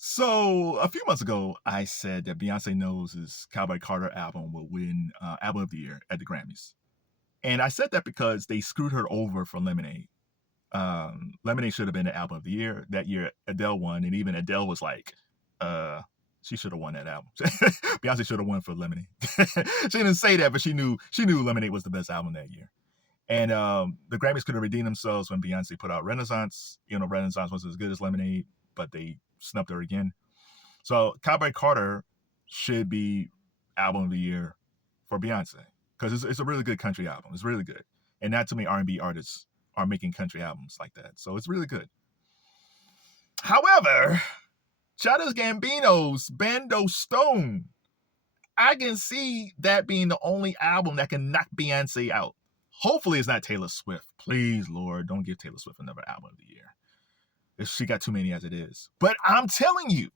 So a few months ago, I said that Beyonce knows his Cowboy Carter album will win Album of the Year at the Grammys, and I said that because they screwed her over for Lemonade. Lemonade should have been the Album of the Year that year. Adele won, and even Adele was like, uh, she should have won that album. Beyonce should have won for Lemonade. She didn't say that, but she knew Lemonade was the best album that year. And the Grammys could have redeemed themselves when Beyonce put out Renaissance. Renaissance was as good as Lemonade, but they snubbed her again. So Cowboy Carter should be album of the year for Beyonce because it's a really good country album. It's really good, and not too many R&B artists are making country albums like that. So it's really good. However, Childish Gambino's Brando Stone, I can see that being the only album that can knock Beyonce out. Hopefully, it's not Taylor Swift. Please, Lord, don't give Taylor Swift another album of the year. She got too many as it is. But I'm telling you,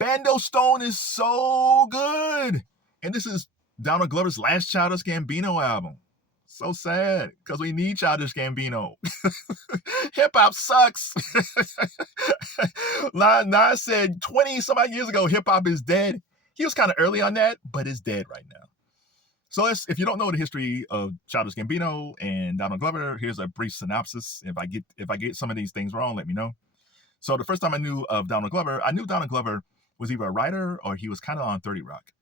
Brando Stone is so good. And this is Donald Glover's last Childish Gambino album. So sad, because we need Childish Gambino. Hip-hop sucks. Nas said 20-some-odd years ago, hip-hop is dead. He was kind of early on that, but it's dead right now. So if you don't know the history of Childish Gambino and Donald Glover, here's a brief synopsis. If I get some of these things wrong, let me know. So the first time I knew of Donald Glover, I knew Donald Glover was either a writer or he was kind of on 30 Rock.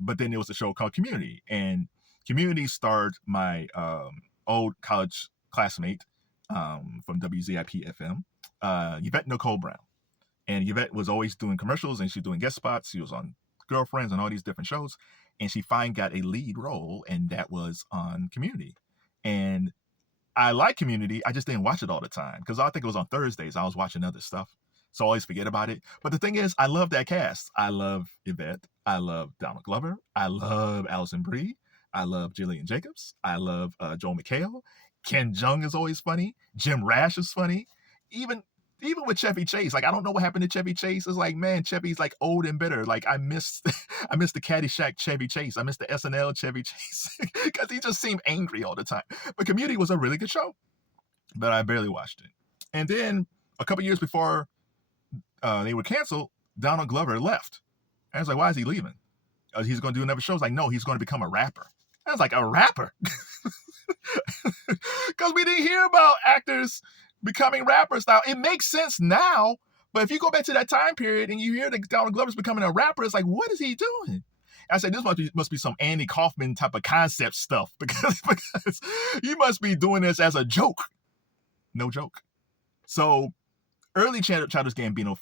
But then there was a show called Community, and Community starred my old college classmate from WZIP FM, Yvette Nicole Brown. And Yvette was always doing commercials, and she was doing guest spots. She was on Girlfriends and all these different shows. And she finally got a lead role, and that was on Community. And I like Community. I just didn't watch it all the time because I think it was on Thursdays. I was watching other stuff. So I always forget about it. But the thing is, I love that cast. I love Yvette. I love Donald Glover. I love Alison Brie. I love Jillian Jacobs. I love Joel McHale. Ken Jeong is always funny. Jim Rash is funny. Even with Chevy Chase, like I don't know what happened to Chevy Chase. It's like, man, Chevy's like old and bitter. Like I miss the Caddyshack Chevy Chase. I miss the SNL Chevy Chase because he just seemed angry all the time. But Community was a really good show, but I barely watched it. And then a couple years before they were canceled, Donald Glover left. And I was like, why is he leaving? He's going to do another show. I was like, no, he's going to become a rapper. I was like, a rapper? Because we didn't hear about actors becoming rappers. Now, it makes sense now, but if you go back to that time period and you hear that Donald Glover's becoming a rapper, it's like, what is he doing? I said, this must be some Andy Kaufman type of concept stuff because he must be doing this as a joke. No joke. So early Childish Gambino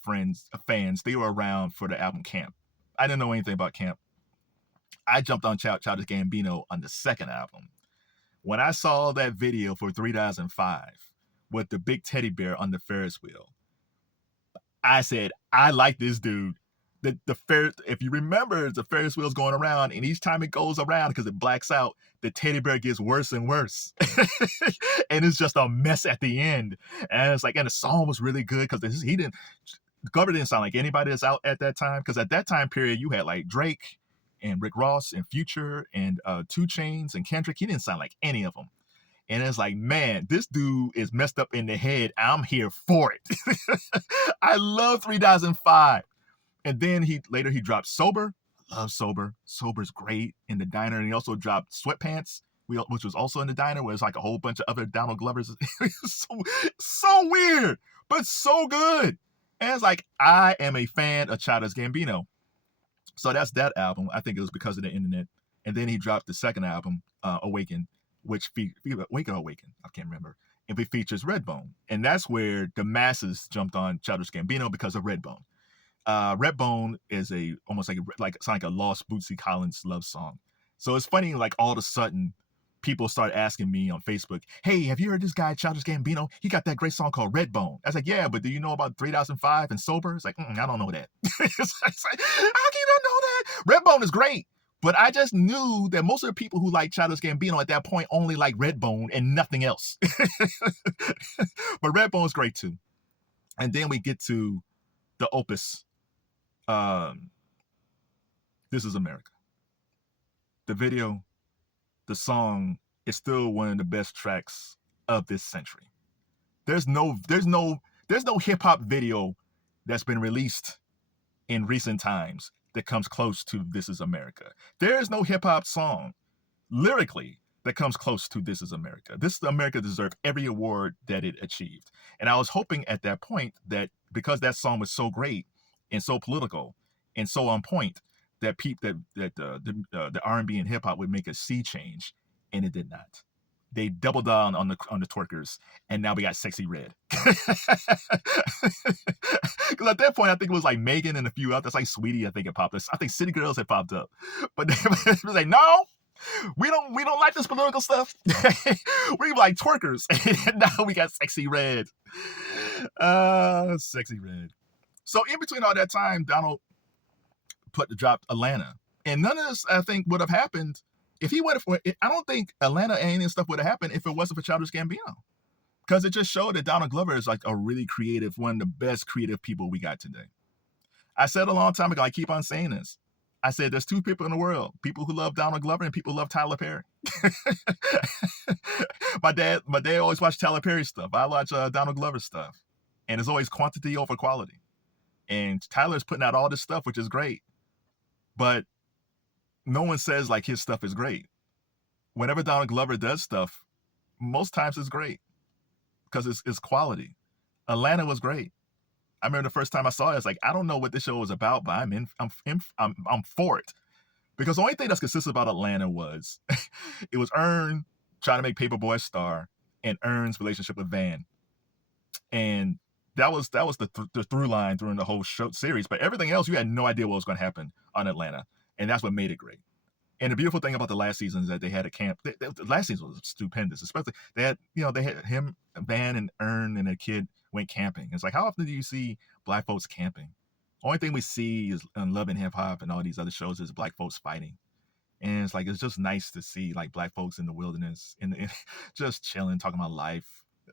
fans, they were around for the album Camp. I didn't know anything about Camp. I jumped on Childish Gambino on the second album. When I saw that video for 3005 with the big teddy bear on the Ferris wheel, I said, I like this dude. If you remember, the Ferris wheel's going around, and each time it goes around, because it blacks out, the teddy bear gets worse and worse. And it's just a mess at the end. And it's like, and the song was really good because Glover didn't sound like anybody that's out at that time. Because at that time period, you had like Drake and Rick Ross and Future and 2 Chainz and Kendrick. He didn't sound like any of them. And it's like, man, this dude is messed up in the head. I'm here for it. I love 3005. And then he dropped Sober. I love Sober. Sober's great in the diner. And he also dropped Sweatpants, which was also in the diner, where it's like a whole bunch of other Donald Glovers. so weird, but so good. And it's like, I am a fan of Childish Gambino. So that's that album. I think it was because of the internet. And then he dropped the second album, Awaken, which Awaken, I can't remember. And it features Redbone. And that's where the masses jumped on Childish Gambino because of Redbone. Redbone is almost like a lost Bootsy Collins love song. So it's funny, like all of a sudden, people start asking me on Facebook, hey, have you heard this guy, Childish Gambino? He got that great song called Redbone. I was like, yeah, but do you know about 3005 and Sober? It's like, I don't know that. It's like, how can you not know that? Redbone is great. But I just knew that most of the people who like Childish Gambino at that point only like Redbone and nothing else. But Redbone's great too. And then we get to the opus, This Is America. The video, the song is still one of the best tracks of this century. There's no hip hop video that's been released in recent times that comes close to This Is America. There is no hip hop song lyrically that comes close to This Is America. This Is America deserved every award that it achieved. And I was hoping at that point that because that song was so great and so political and so on point, that the R&B and hip hop would make a sea change, and it did not. They doubled down on the twerkers, and now we got Sexy Red. Because at that point, I think it was like Megan and a few others, like Sweetie. I think it popped up. I think City Girls had popped up, but it was like, no, we don't like this political stuff. We like twerkers, and now we got Sexy Red. Sexy Red. So in between all that time, Donald dropped Atlanta, and none of this I think would have happened if he would have. I don't think Atlanta and any stuff would have happened if it wasn't for Childish Gambino, because it just showed that Donald Glover is like a really creative, one of the best creative people we got today. I said a long time ago, I keep on saying this. I said there's two people in the world: people who love Donald Glover and people who love Tyler Perry. my dad always watched Tyler Perry stuff. I watch Donald Glover stuff, and it's always quantity over quality. And Tyler's putting out all this stuff, which is great, but no one says like his stuff is great. Whenever Donald Glover does stuff, most times it's great because it's quality. Atlanta was great. I remember the first time I saw it, I was like, I don't know what this show was about, but I'm for it. Because the only thing that's consistent about Atlanta was it was Earn trying to make Paperboy a star and Earn's relationship with Van. And that was the through line during the whole show series. But everything else, you had no idea what was going to happen on Atlanta. And that's what made it great. And the beautiful thing about the last season is that they had a camp. The last season was stupendous, especially they had him, Van, and Earn and a kid went camping. It's like, how often do you see Black folks camping? Only thing we see is in Love and Hip Hop and all these other shows is Black folks fighting. And it's like, it's just nice to see like Black folks in the wilderness and just chilling, talking about life.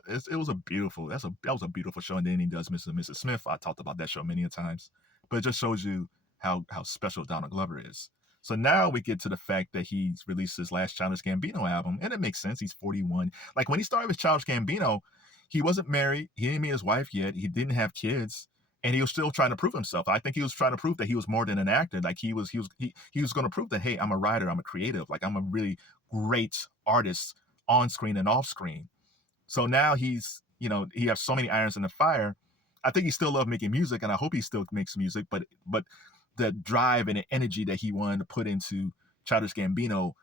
It was a beautiful, that was a beautiful show. And then he does Mr. and Mrs. Smith. I talked about that show many a times, but it just shows you how special Donald Glover is. So now we get to the fact that he's released his last Childish Gambino album, and it makes sense. He's 41. Like when he started with Childish Gambino, he wasn't married. He didn't meet his wife yet. He didn't have kids, and he was still trying to prove himself. I think he was trying to prove that he was more than an actor. Like he was going to prove that, hey, I'm a writer, I'm a creative, like I'm a really great artist on screen and off screen. So now he's, he has so many irons in the fire. I think he still loves making music, and I hope he still makes music, but the drive and the energy that he wanted to put into Childish Gambino,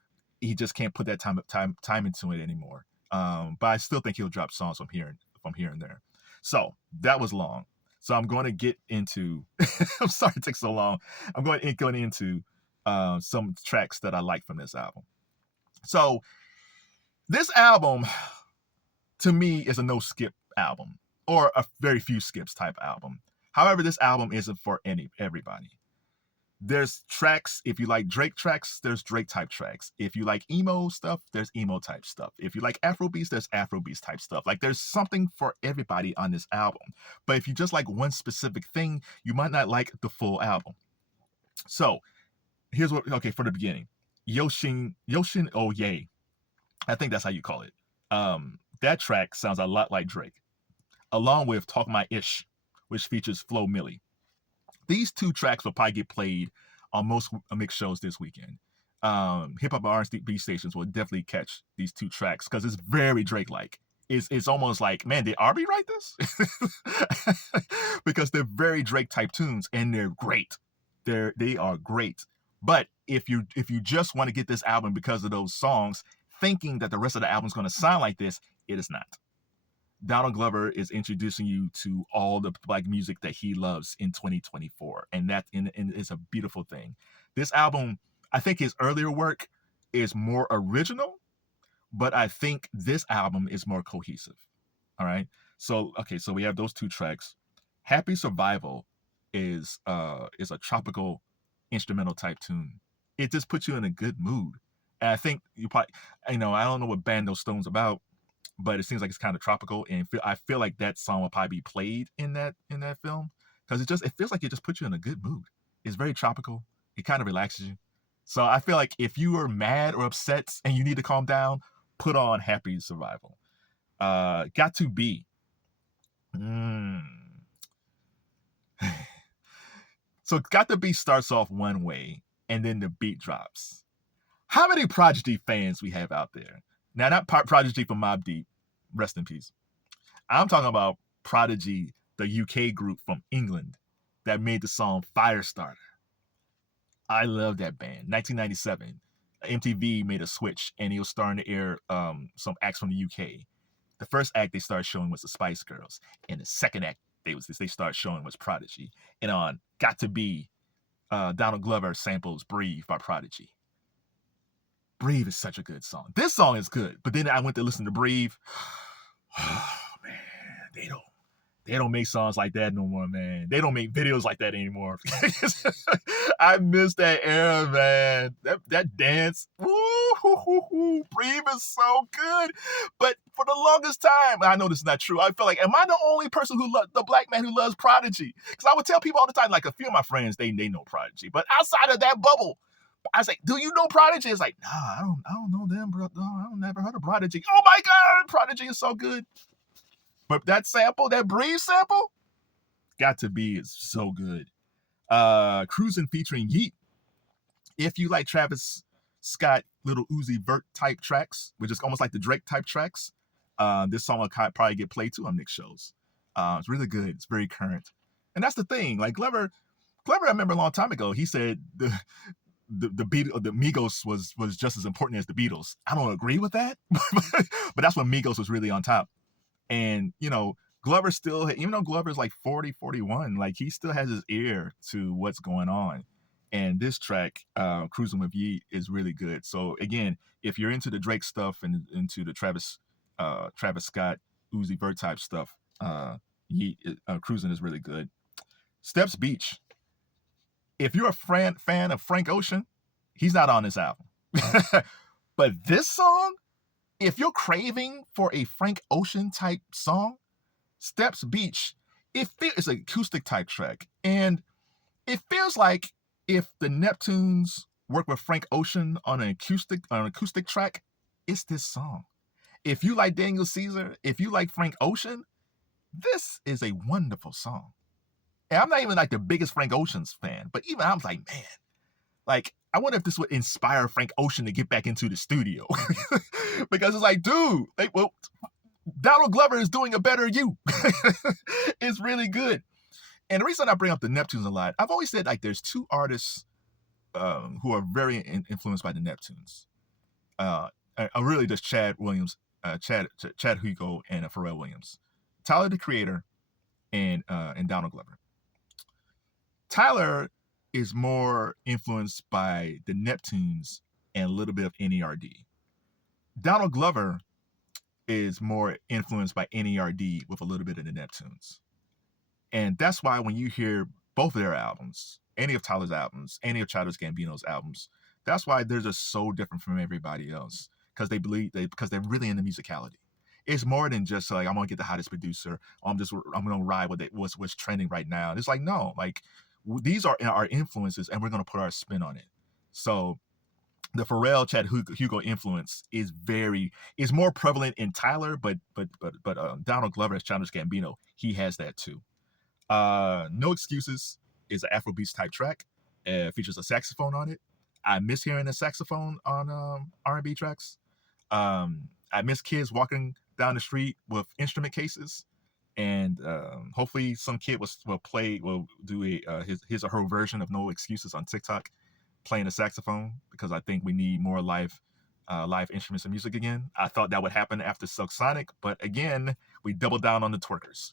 he just can't put that time into it anymore. But I still think he'll drop songs from here and there. So that was long. So I'm going to get into. I'm sorry it takes so long. I'm going into some tracks that I like from this album. So this album, to me, is a no skip album or a very few skips type album. However, this album isn't for everybody. There's tracks, if you like Drake tracks, there's Drake type tracks. If you like emo stuff, there's emo type stuff. If you like Afrobeats, there's Afrobeats type stuff. Like there's something for everybody on this album. But if you just like one specific thing, you might not like the full album. So here's for the beginning. Yoshin Oh Yay. I think that's how you call it. That track sounds a lot like Drake, along with Talk My Ish, which features Flo Milli. These two tracks will probably get played on most mixed shows this weekend. Hip hop R&B stations will definitely catch these two tracks because it's very Drake-like. It's almost like, man, did R&B write this? Because they're very Drake-type tunes and they're great. They are great. But if you just want to get this album because of those songs, thinking that the rest of the album is going to sound like this, it is not. Donald Glover is introducing you to all the Black music that he loves in 2024. And that is a beautiful thing. This album, I think his earlier work is more original, but I think this album is more cohesive. All right. So we have those two tracks. Happy Survival is a tropical instrumental type tune. It just puts you in a good mood. And I think you probably, I don't know what Brando Stone's about, but it seems like it's kind of tropical, and I feel like that song will probably be played in that film because it feels like it just puts you in a good mood. It's very tropical. It kind of relaxes you. So I feel like if you are mad or upset and you need to calm down, put on Happy Survival. Got to Be. So Got to Be starts off one way, and then the beat drops. How many Prodigy fans we have out there? Now, not Prodigy from Mobb Deep, rest in peace. I'm talking about Prodigy, the UK group from England that made the song Firestarter. I love that band. 1997, MTV made a switch, and it was starting to air some acts from the UK. The first act they started showing was the Spice Girls, and the second act they started showing was Prodigy. And on Got to Be, Donald Glover samples Breathe by Prodigy. Breathe is such a good song. This song is good, but then I went to listen to Breathe. Oh man, they don't make songs like that no more, man. They don't make videos like that anymore. I miss that era, man. That dance, woo, Breathe is so good. But for the longest time, I know this is not true. I feel like, am I the only person the black man who loves Prodigy? Because I would tell people all the time, like a few of my friends, they know Prodigy, but outside of that bubble, I was like, do you know Prodigy? It's like, nah, I don't know them, bro. No, I don't never heard of Prodigy. Oh my God, Prodigy is so good. But that sample, that Breathe sample, Got to Be is so good. Cruising featuring Yeet. If you like Travis Scott, Little Uzi Vert type tracks, which is almost like the Drake type tracks, this song will probably get played too on Nick's shows. It's really good. It's very current. And that's the thing. Like Glover, I remember a long time ago, he said the Migos was just as important as the Beatles. I don't agree with that, but that's when Migos was really on top. And, you know, Glover still, even though Glover's like 40, 41, like he still has his ear to what's going on. And this track, Cruising with Yeet, is really good. So again, if you're into the Drake stuff and into the Travis Scott, Uzi Vert type stuff, Yeet, Cruising is really good. Steps Beach. If you're a fan of Frank Ocean, he's not on this album. But this song, if you're craving for a Frank Ocean type song, Steps Beach, it's an acoustic type track. And it feels like if the Neptunes work with Frank Ocean on an acoustic track, it's this song. If you like Daniel Caesar, if you like Frank Ocean, this is a wonderful song. And I'm not even like the biggest Frank Ocean's fan, but even I was like, man, like, I wonder if this would inspire Frank Ocean to get back into the studio. Because it's like, dude, well, Donald Glover is doing a better you. It's really good. And the reason I bring up the Neptunes a lot, I've always said like there's two artists who are very influenced by the Neptunes. Really just Chad Hugo and Pharrell Williams. Tyler, the Creator, and Donald Glover. Tyler is more influenced by the Neptunes and a little bit of N.E.R.D. Donald Glover is more influenced by N.E.R.D. with a little bit of the Neptunes. And that's why when you hear both of their albums, any of Tyler's albums, any of Childish Gambino's albums, that's why they're just so different from everybody else. Because because they're really into musicality. It's more than just like, I'm gonna get the hottest producer, I'm gonna ride with it, what's trending right now. It's like, no, like these are our influences and we're gonna put our spin on it. So the Pharrell Chad Hugo influence is more prevalent in Tyler, but Donald Glover as Childish Gambino, he has that too. No Excuses is an Afrobeats type track. Features a saxophone on it. I miss hearing a saxophone on R&B tracks. I miss kids walking down the street with instrument cases, and hopefully some kid will do his or her version of No Excuses on TikTok, playing a saxophone, because I think we need more live instruments and music again. I thought that would happen after Silk Sonic, but again, we doubled down on the twerkers.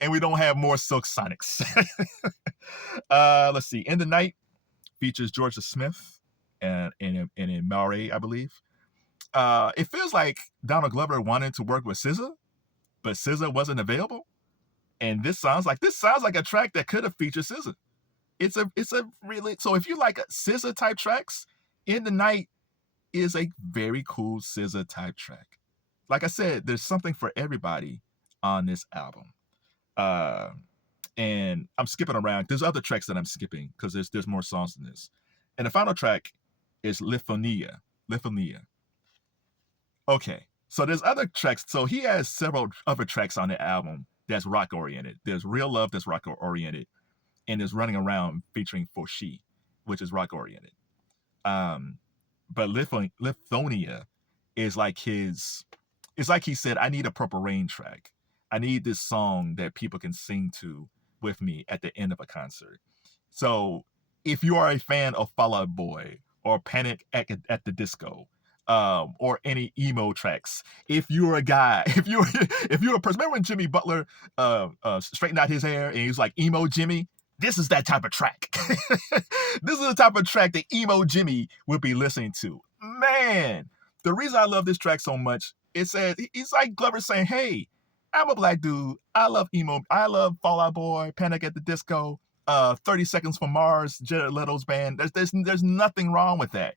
And we don't have more Silk Sonics. Let's see. In the Night features Georgia Smith and Maury, I believe. It feels like Donald Glover wanted to work with SZA, but SZA wasn't available. And this sounds like a track that could have featured SZA. It's a really, so if you like SZA type tracks, In the Night is a very cool SZA type track. Like I said, there's something for everybody on this album. And I'm skipping around. There's other tracks that I'm skipping because there's more songs than this. And the final track is Lithonia. Okay, so there's other tracks. So he has several other tracks on the album that's rock oriented. There's Real Love that's rock oriented. and is running around featuring For She, which is rock oriented. But Lithonia is like his. It's like he said, I need a Purple Rain track. I need this song that people can sing to with me at the end of a concert. So if you are a fan of Fall Out Boy or Panic at the Disco, or any emo tracks, if you're a guy, if you're a person, remember when Jimmy Butler straightened out his hair and he was like emo Jimmy? This is that type of track. This is the type of track that emo Jimmy would be listening to. Man, the reason I love this track so much, it says he's like Glover saying, "Hey, I'm a black dude. I love emo. I love Fall Out Boy, Panic at the Disco, 30 Seconds from Mars, Jared Leto's band. There's nothing wrong with that.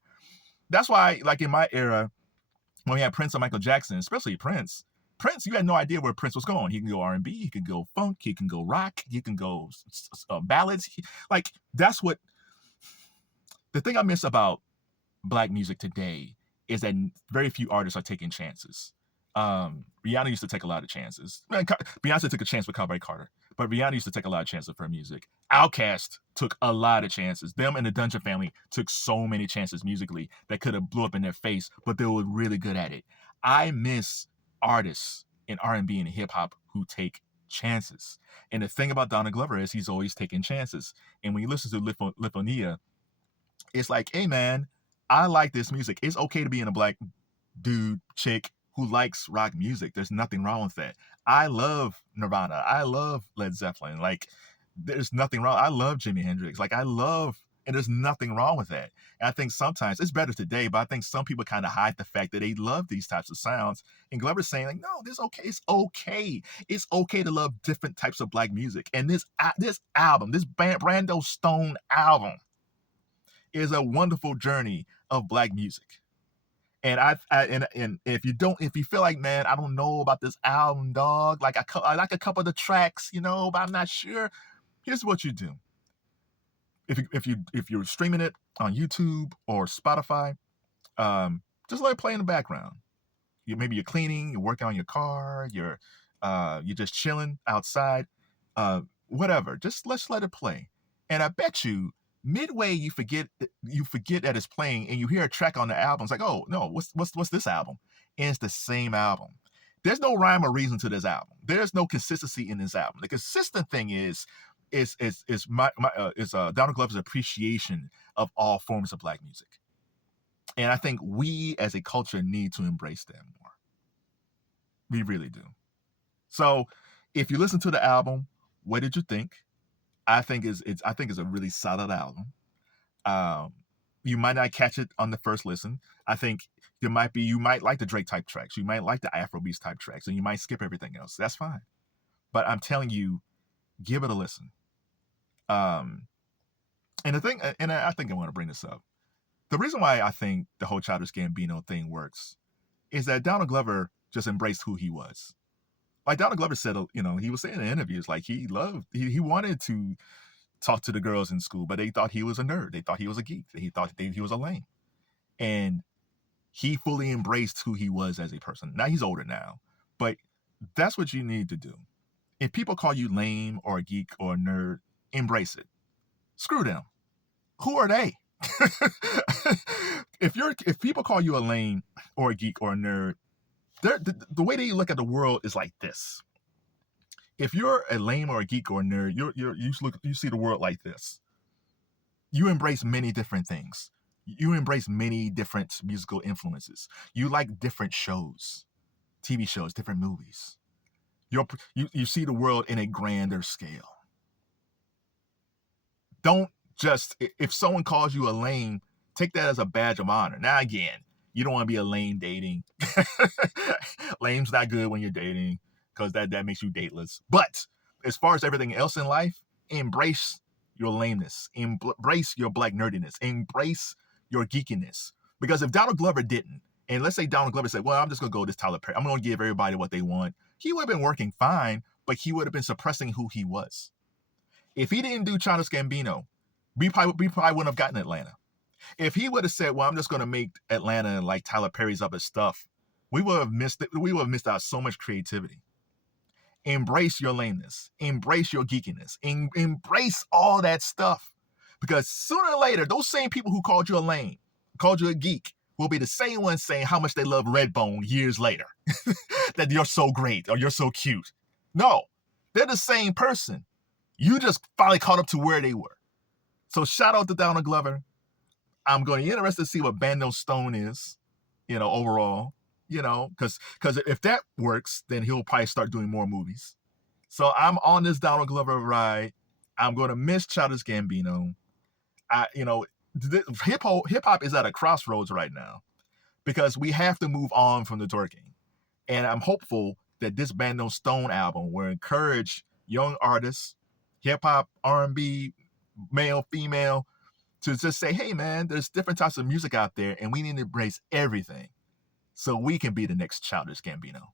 That's why, like in my era, when we had Prince and Michael Jackson, especially Prince, you had no idea where Prince was going. He can go R&B, he can go funk, he can go rock, he can go ballads. Like that's what the thing I miss about black music today is that very few artists are taking chances. Rihanna used to take a lot of chances. Beyonce took a chance with Cowboy Carter, but Rihanna used to take a lot of chances for her music. Outkast took a lot of chances. Them and the Dungeon Family took so many chances musically that could have blew up in their face, but they were really good at it. I miss artists in R&B and hip hop who take chances. And the thing about Donald Glover is he's always taking chances. And when you listen to Lithonia, it's like, hey man, I like this music. It's okay to be in a black dude, chick who likes rock music. There's nothing wrong with that. I love Nirvana. I love Led Zeppelin. Like, there's nothing wrong. I love Jimi Hendrix. Like, and there's nothing wrong with that. And I think sometimes it's better today, but I think some people kind of hide the fact that they love these types of sounds. And Glover's saying, like, no, this okay. It's okay. It's okay to love different types of black music. And this album, this Brando Stone album, is a wonderful journey of black music. And and if you feel like, man, I don't know about this album, dog. Like I like a couple of the tracks, but I'm not sure. Here's what you do. If you're streaming it on YouTube or Spotify, just let it play in the background. Maybe you're cleaning, you're working on your car, you're just chilling outside, whatever. Just let's let it play. And I bet you midway you forget that it's playing and you hear a track on the album. It's like, oh no, what's this album? And it's the same album. There's no rhyme or reason to this album. There's no consistency in this album. The consistent thing is Donald Glover's appreciation of all forms of black music. And I think we as a culture need to embrace that more. We really do. So if you listen to the album, what did you think? I think it's a really solid album. You might not catch it on the first listen. I think you might like the Drake type tracks. You might like the Afrobeats type tracks, and you might skip everything else. That's fine. But I'm telling you, give it a listen. And the thing, and I think I want to bring this up. The reason why I think the whole Childish Gambino thing works is that Donald Glover just embraced who he was. Like Donald Glover said, he was saying in interviews, like he wanted to talk to the girls in school, but they thought he was a nerd. They thought he was a geek. He thought he was a lame. And he fully embraced who he was as a person. Now he's older now, but that's what you need to do. If people call you lame or a geek or a nerd, embrace it. Screw them. Who are they? If people call you a lame or a geek or a nerd, the way they look at the world is like this. If you're a lame or a geek or a nerd, you see the world like this. You embrace many different things. You embrace many different musical influences. You like different shows, TV shows, different movies. You see the world in a grander scale. Don't just, if someone calls you a lame, take that as a badge of honor. Now again, you don't want to be a lame dating. Lame's not good when you're dating because that makes you dateless. But as far as everything else in life, embrace your lameness. Embrace your black nerdiness. Embrace your geekiness. Because if Donald Glover didn't, and let's say Donald Glover said, well, I'm just going to go with this Tyler Perry. I'm going to give everybody what they want. He would have been working fine, but he would have been suppressing who he was. If he didn't do Childish Gambino, we probably wouldn't have gotten Atlanta. If he would have said, well, I'm just going to make Atlanta like Tyler Perry's other stuff, we would have missed out so much creativity. Embrace your lameness. Embrace your geekiness. Embrace all that stuff. Because sooner or later, those same people who called you a lame, called you a geek, will be the same ones saying how much they love Redbone years later. That you're so great or you're so cute. No, they're the same person. You just finally caught up to where they were. So shout out to Donald Glover. I'm going to be interested to see what Brando Stone is, overall, because if that works, then he'll probably start doing more movies. So I'm on this Donald Glover ride. I'm going to miss Childish Gambino. Hip hop is at a crossroads right now because we have to move on from the twerking. And I'm hopeful that this Brando Stone album will encourage young artists, hip hop, R&B, male, female, to just say, hey, man, there's different types of music out there, and we need to embrace everything so we can be the next Childish Gambino.